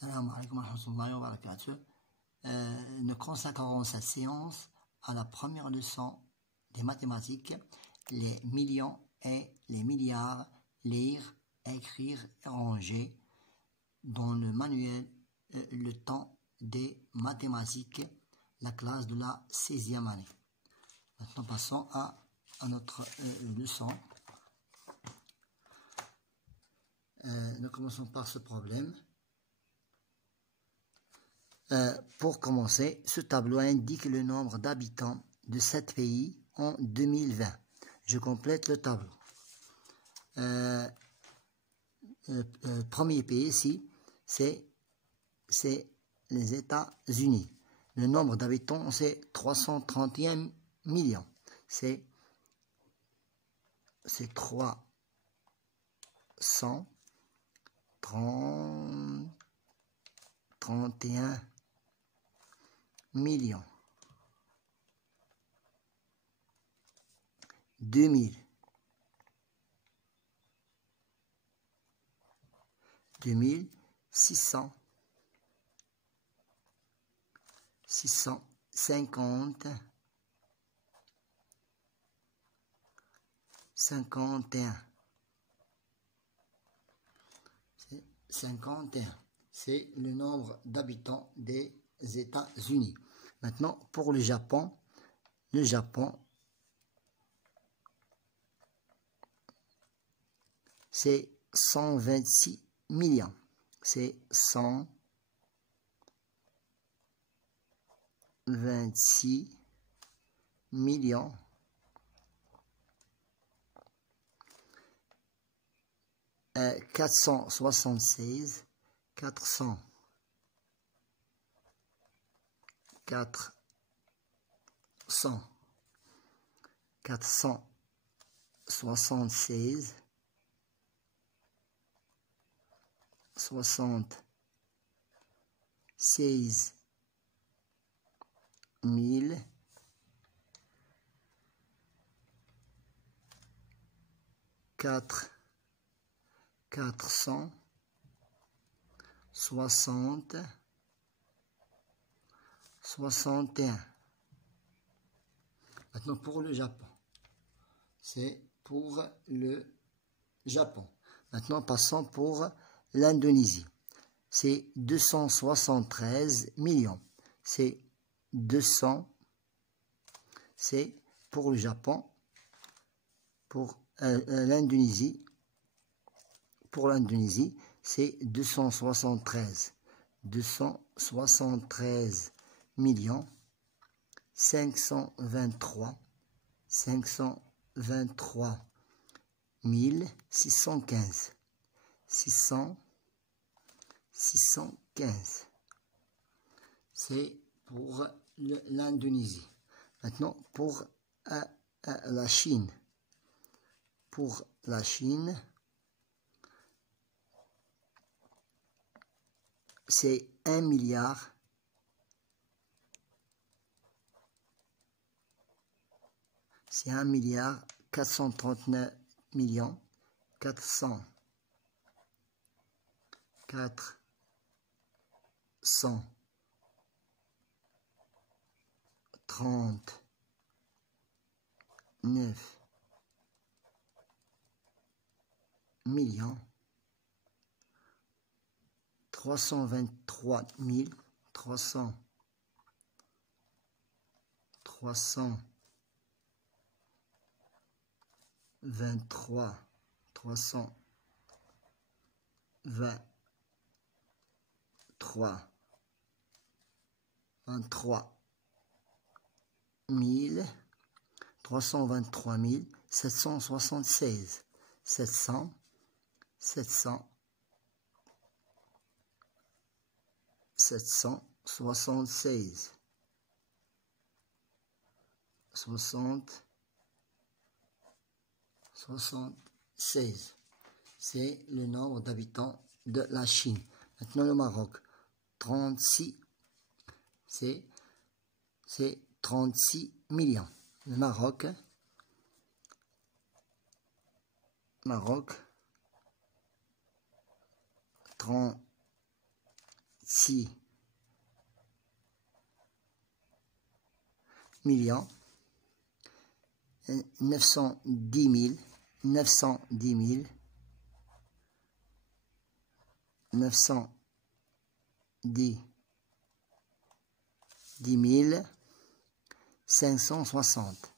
Salam alaikum wa rahmatullahi wa barakatuh. Nous consacrerons cette séance à la première leçon des mathématiques, les millions et les milliards, lire, écrire et ranger, dans le manuel Le temps des mathématiques, la classe de la 16e année. Maintenant, passons à notre leçon. Nous commençons par ce problème. Pour commencer, ce tableau indique le nombre d'habitants de 7 pays en 2020. Je complète le tableau. Premier pays ici, c'est les États-Unis. Le nombre d'habitants, c'est 331 millions. C'est 331 millions. 2650 51. C'est le nombre d'habitants des États-Unis. Maintenant, pour le Japon, c'est 126 millions. C'est 126 millions. 476 mille 61. Maintenant pour le Japon. C'est pour le Japon. Maintenant passons pour l'Indonésie. C'est 273 millions. C'est 200. C'est pour le Japon. Pour l'Indonésie. Pour l'Indonésie, c'est 273 millions 523 615. 615. C'est pour l'Indonésie. Maintenant, pour la Chine. Pour la Chine, c'est 1 milliard 439 millions 439 millions 323 000 776 76. C'est le nombre d'habitants de la Chine. Maintenant le Maroc, 36. C'est 36 millions. Le Maroc 36 6 millions, 910 000, 910 000, 910 000, 560,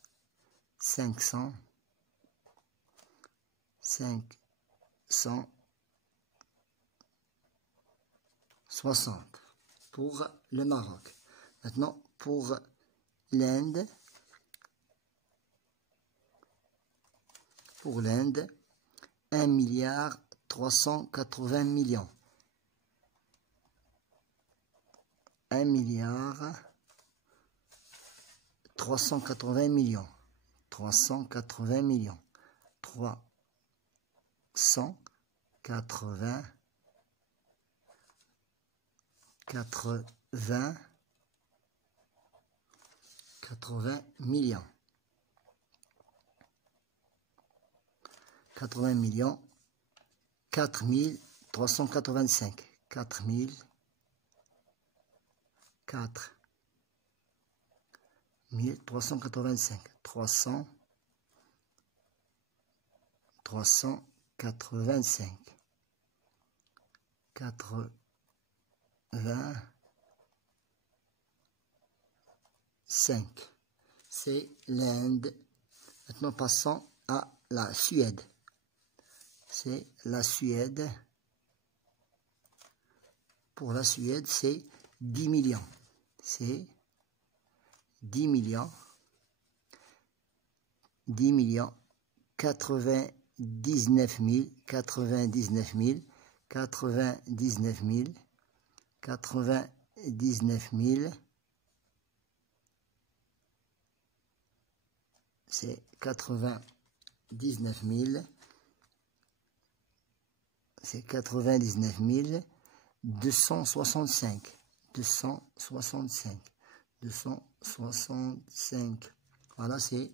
560 pour le Maroc. Maintenant, pour l'Inde, 1 milliard 380 millions. 1 milliard 380 millions. 380 millions. 380 millions. 80 millions. 4385. 4385. 385. 85. C'est l'Inde. Maintenant, passons à la Suède. C'est la Suède. Pour la Suède, c'est 10 millions. C'est 10 millions. 10 millions. 99 000. 99 000. 99 000. 99 000. C'est 99 000. C'est 99 000. 265. 265. 265. Voilà, c'est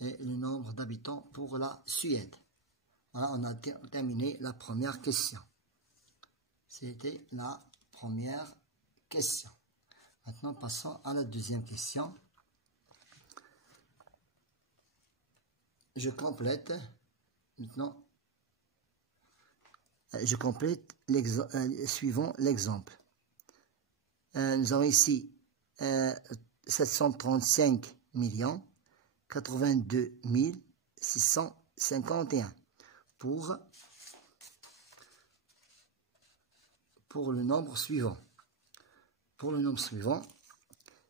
le nombre d'habitants pour la Suède. Voilà, on a terminé la première question. C'était la première question. Maintenant, passons à la deuxième question. Je complète. Maintenant, je complète suivant l'exemple. Nous avons ici 735 millions 82 651 pour le nombre suivant. Pour le nombre suivant,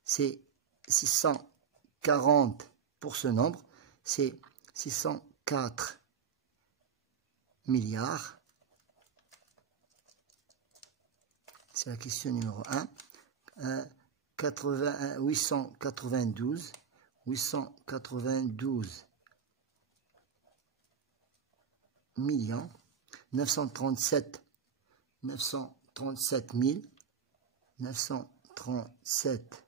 c'est 640 pour ce nombre, c'est 604 milliards. C'est la question numéro 1. 892 millions. 937 000. 937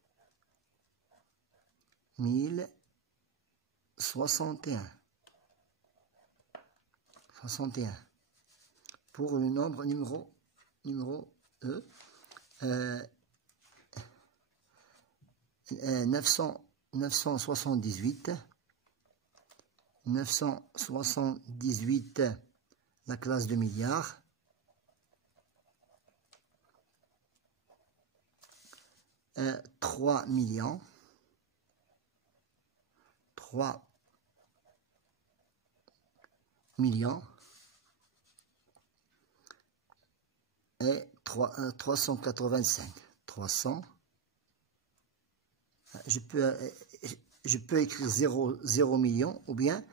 061. 61. Pour le nombre numéro E. 978, la classe de milliards. 3 millions. 3 millions. Et 385. 300. Je peux écrire 0 million ou bien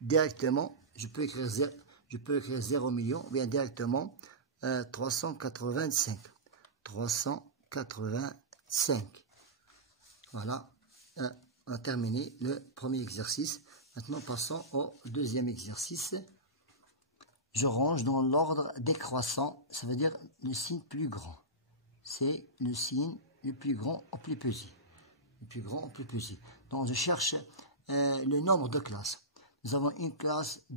directement, je peux écrire 0 million ou bien directement 385. 385. Voilà, on a terminé le premier exercice. Maintenant, passons au deuxième exercice. Je range dans l'ordre décroissant, ça veut dire le signe plus grand. C'est le signe le plus grand au plus petit. Le plus grand au plus petit. Donc, je cherche le nombre de classes. Nous avons une classe, 1,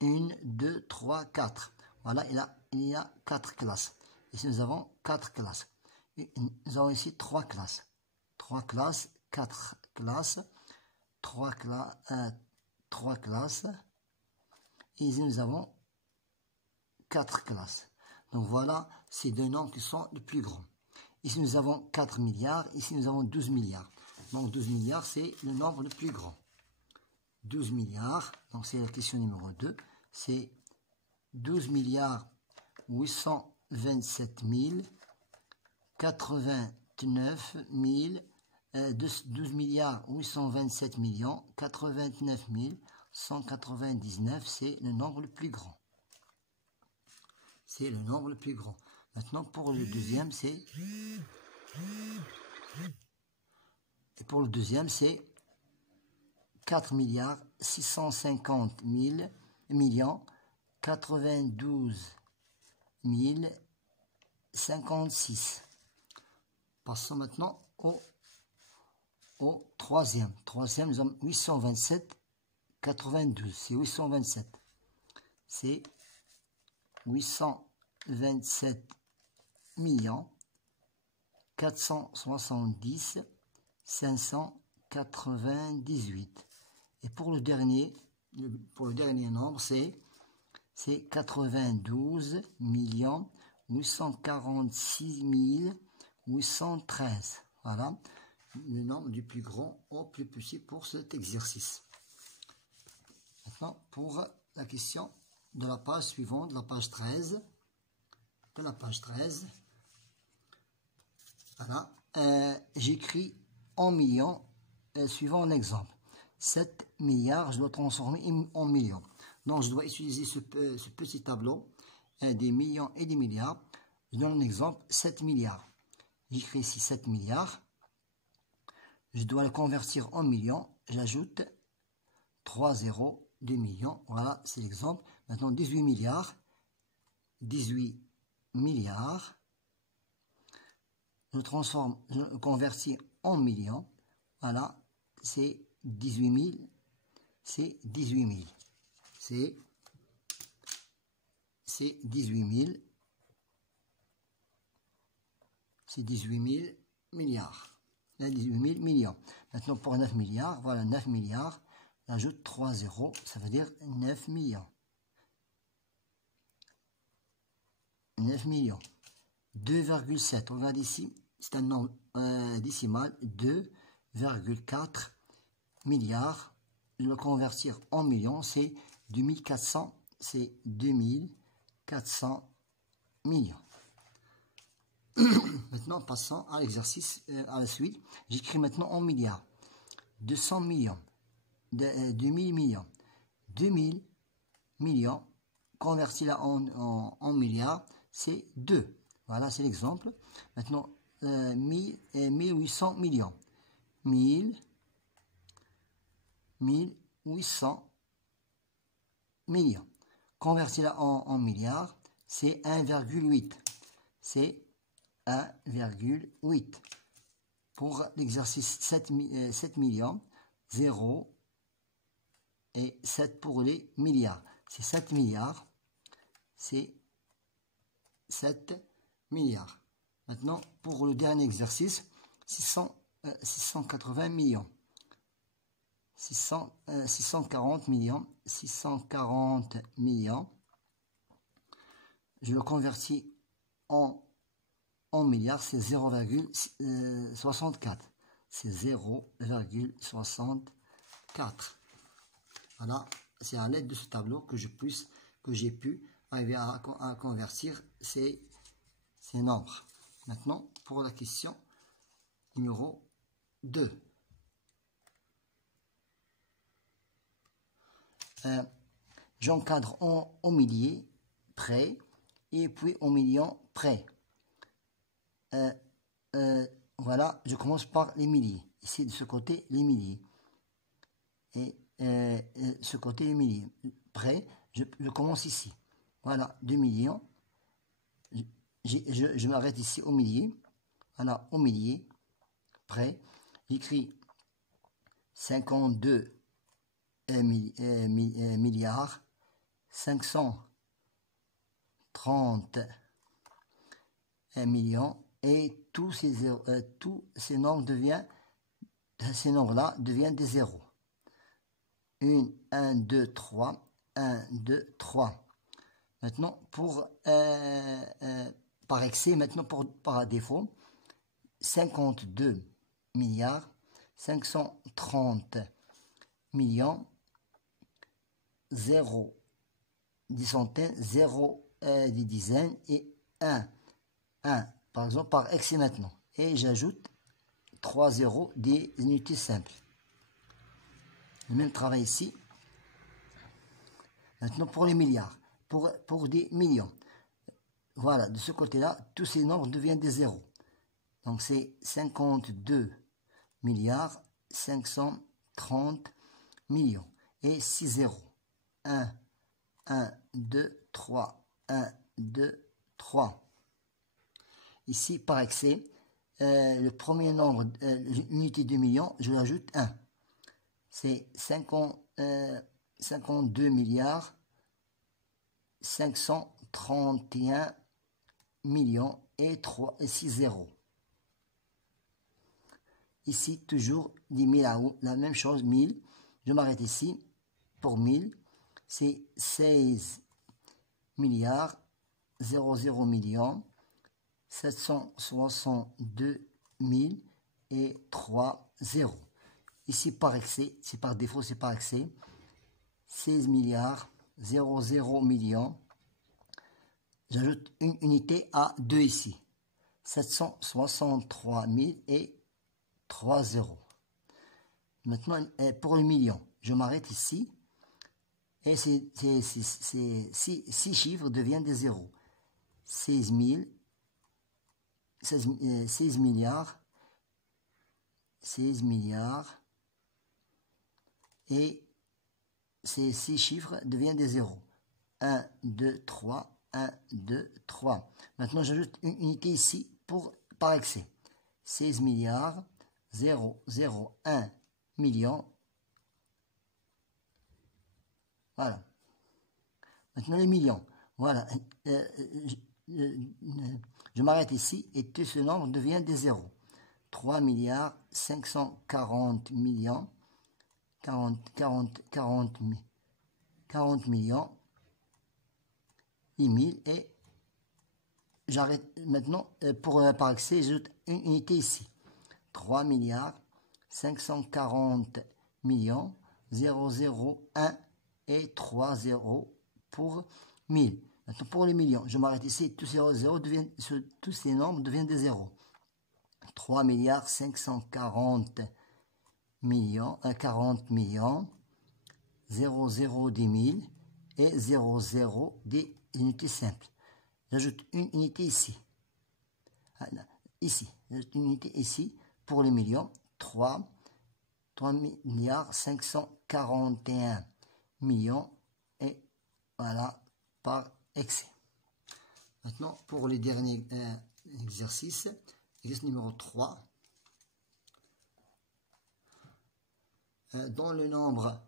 2, 3, 4. Voilà, il y a 4 classes. Ici, nous avons 4 classes. Et nous avons ici 3 classes. 3 classes, 4 classes, 3 classes. Et ici, nous avons 4 classes. Donc voilà, ces deux nombres qui sont les plus grands. Ici, nous avons 4 milliards. Ici, nous avons 12 milliards. Donc 12 milliards, c'est le nombre le plus grand. 12 milliards, donc c'est la question numéro 2. C'est 12 milliards 827 89 000, 12 milliards 827 millions 89 199, c'est le nombre le plus grand. C'est le nombre le plus grand. Maintenant, pour le deuxième, c'est... Et pour le deuxième, c'est 4 milliards 650 millions 92 056. Passons maintenant au troisième. Troisième, nous avons 827 92. C'est 827. C'est 827 millions 470 598. Et pour le dernier nombre, c'est 92 846 813. Voilà le nombre du plus grand au plus petit pour cet exercice. Maintenant, pour la question de la page suivante, la page 13. De la page 13. Voilà. J'écris en millions suivant l'exemple. 7 milliards, je dois transformer en millions. Donc, je dois utiliser ce petit tableau des millions et des milliards. Je donne un exemple, 7 milliards. J'écris ici 7 milliards. Je dois le convertir en millions. J'ajoute 3 zéros, 2 millions. Voilà, c'est l'exemple. Maintenant, 18 milliards. 18 milliards. Je convertis en millions. Voilà, c'est 18 000. C'est 18 000. C'est 18 000. C'est 18 000 milliards. Là, 18 000 millions. Maintenant, pour 9 milliards, voilà, 9 milliards. J'ajoute 3 zéros, ça veut dire 9 millions. 9 millions. 2,7. On regarde ici, c'est un nombre décimal. 2,4 milliards. Je vais le convertir en millions, c'est 2400. C'est 2400 millions. Maintenant, passons à l'exercice, à la suite. J'écris maintenant en milliards. 200 millions. 2000 millions. 2000 millions. Converti là en milliards, c'est 2. Voilà, c'est l'exemple. Maintenant, 1800 millions. 1800 millions. Converti là en milliards, c'est 1,8. C'est 1,8. Pour l'exercice 7 millions, 0 et 7 pour les milliards. C'est 7 milliards. C'est 7 milliards. Maintenant, pour le dernier exercice, 680 millions. 640 millions. 640 millions. Je le convertis en milliards, c'est 0,64. C'est 0,64. Voilà, c'est à l'aide de ce tableau que j'ai pu arriver à convertir ces nombres. Maintenant, pour la question numéro 2. J'encadre au millier près et puis au million près. Voilà, je commence par les milliers. Ici, de ce côté, les milliers. Et ce côté, les milliers. Près, je commence ici. Voilà, 2 millions. Je m'arrête ici au millier. Voilà, au millier. Près. J'écris 52 milliards. 530 millions, et tous ces nombres-là deviennent des zéros. 1, 2, 3, 1, 2, 3. Maintenant, par excès, maintenant par défaut, 52 milliards, 530 millions, 0, 10 centaines, 0, 10 dizaines et 1. Par exemple, par excès maintenant. Et j'ajoute 3 zéros des unités simples. Le même travail ici. Maintenant, pour les milliards, pour des millions. Voilà, de ce côté-là, tous ces nombres deviennent des zéros. Donc, c'est 52 milliards 530 millions. Et 6 zéros. 1, 2, 3. 1, 2, 3. Ici, par excès, le premier nombre, l'unité de million, je l'ajoute 1. C'est 52 milliards 531 millions et 6 zéros. Ici, toujours 10 000 à haut, la même chose, 1000. Je m'arrête ici. Pour 1000, c'est 16 milliards 00 millions 762 000 et 3 zéros. Ici, par excès, c'est par défaut, c'est par excès. 16 milliards 00 millions. J'ajoute une unité à 2 ici. 763 000 et 3 zéros. Maintenant, pour le million, je m'arrête ici. Et ces 6 chiffres deviennent des zéros. 16 milliards. 16 milliards. Et ces 6 chiffres deviennent des zéros. 1, 2, 3. 1, 2, 3. Maintenant, j'ajoute une unité ici par excès. 16 milliards 001 millions. Voilà. Maintenant, les millions. Voilà. Je m'arrête ici et tout ce nombre devient des zéros. 3 milliards 540 millions. 40 millions. 10 000 et j'arrête maintenant par excès, j'ajoute une unité ici. 3 milliards 540 millions 001 et 3 zéros pour 1000. Maintenant pour les millions, je m'arrête ici, tous ces nombres deviennent des zéros. 3 milliards 540 millions 40 millions 00 10 000 et 00 des unités simples. J'ajoute une unité ici. Ici. J'ajoute une unité ici pour les millions. 3 milliards 541 millions. Et voilà, par excès. Maintenant, pour les derniers exercices, exercice numéro 3. Dans le nombre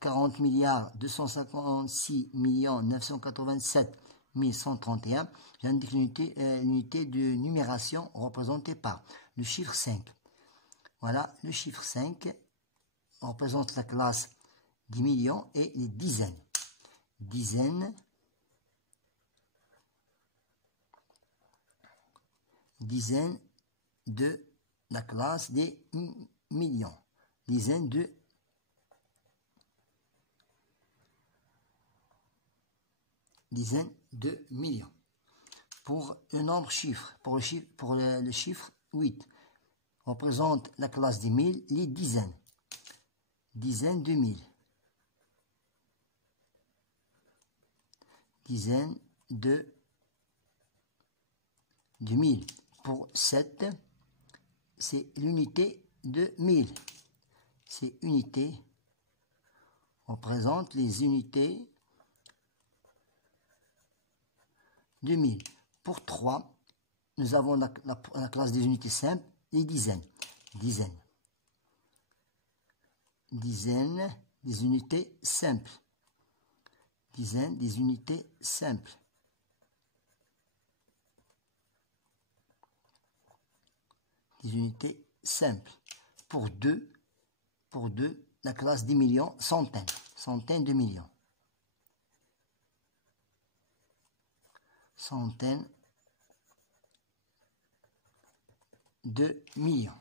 40 milliards 256 millions 987 131, j'indique l'unité de numération représentée par le chiffre 5. Voilà, le chiffre 5 représente la classe des millions et les dizaines. Dizaines de la classe des millions. Dizaines de millions. Pour un nombre chiffre, pour le chiffre 8, représente la classe des 1000, les dizaines. Dizaines de mille. Dizaines de 1000. Pour 7, c'est l'unité de 1000. Ces unités représentent les unités de 1000. Pour 3, nous avons la classe des unités simples, les dizaines. Dizaines des unités simples. Dizaines des unités simples. des unités simples. Pour 2, la classe 10 millions, centaines, centaines de millions. Centaines de millions.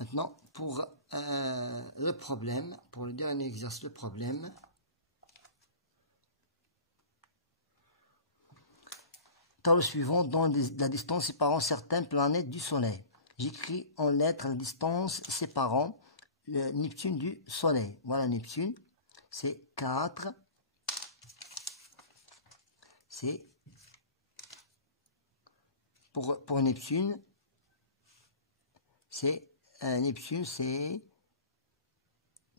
Maintenant, pour le problème, pour le dernier exercice, le problème, tableau suivant, donne la distance séparant certaines planètes du Soleil. J'écris en lettres la distance séparant le Neptune du Soleil. Voilà Neptune, c'est 4. C'est pour Neptune, c'est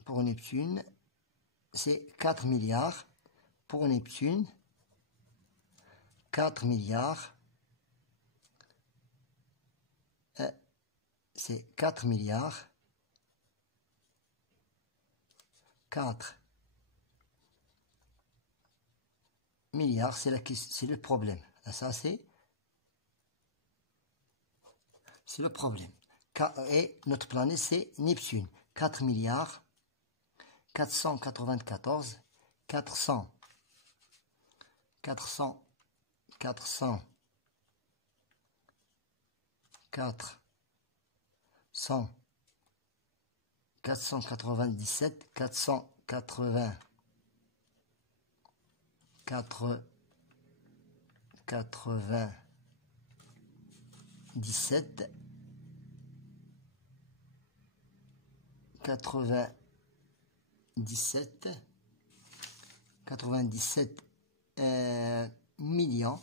pour Neptune, c'est 4 milliards. Pour Neptune, 4 milliards. C'est 4 milliards. 4 milliards, c'est le problème. Ça, c'est le problème. Et notre planète, c'est Neptune. 4 milliards 494 400 497 480 97 millions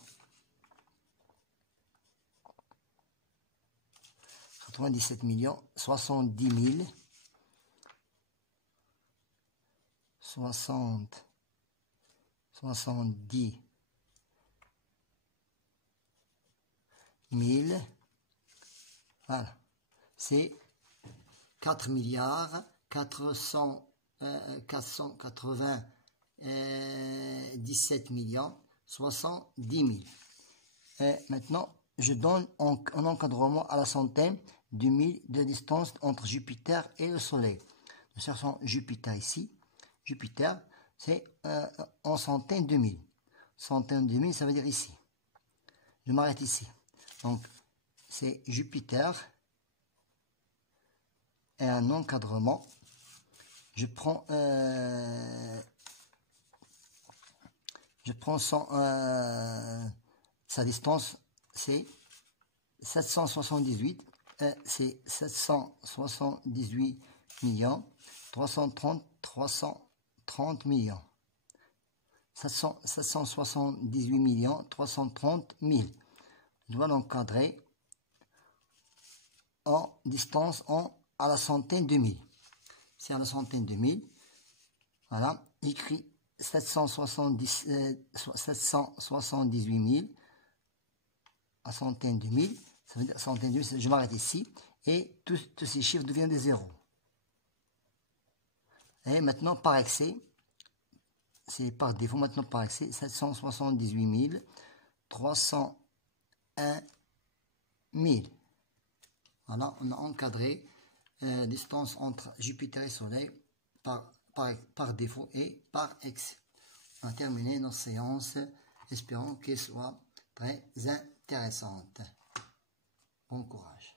97 millions 70 000 70 000. Voilà, c'est 4 milliards 497 millions 70 000. Et maintenant, je donne un encadrement à la centaine de mille de distance entre Jupiter et le Soleil. Nous cherchons Jupiter ici. Jupiter, c'est en centaines de mille. Centaines de mille, ça veut dire ici. Je m'arrête ici. Donc, c'est Jupiter et un encadrement. Je prends sa distance, c'est 778. C'est 778 millions 330 millions. 778 millions 330 000. Je dois l'encadrer en distance à la centaine de mille. C'est à la centaine de mille. Voilà, j'écris 778 000 à centaine de mille. Ça veut dire centaine de mille, je m'arrête ici. Et tous ces chiffres deviennent des zéros. Et maintenant, par excès, c'est par défaut, maintenant par excès, 778 301 000. Voilà, on a encadré la distance entre Jupiter et Soleil par défaut et par excès. On a terminé notre séance. Espérons qu'elle soit très intéressante. Bon courage.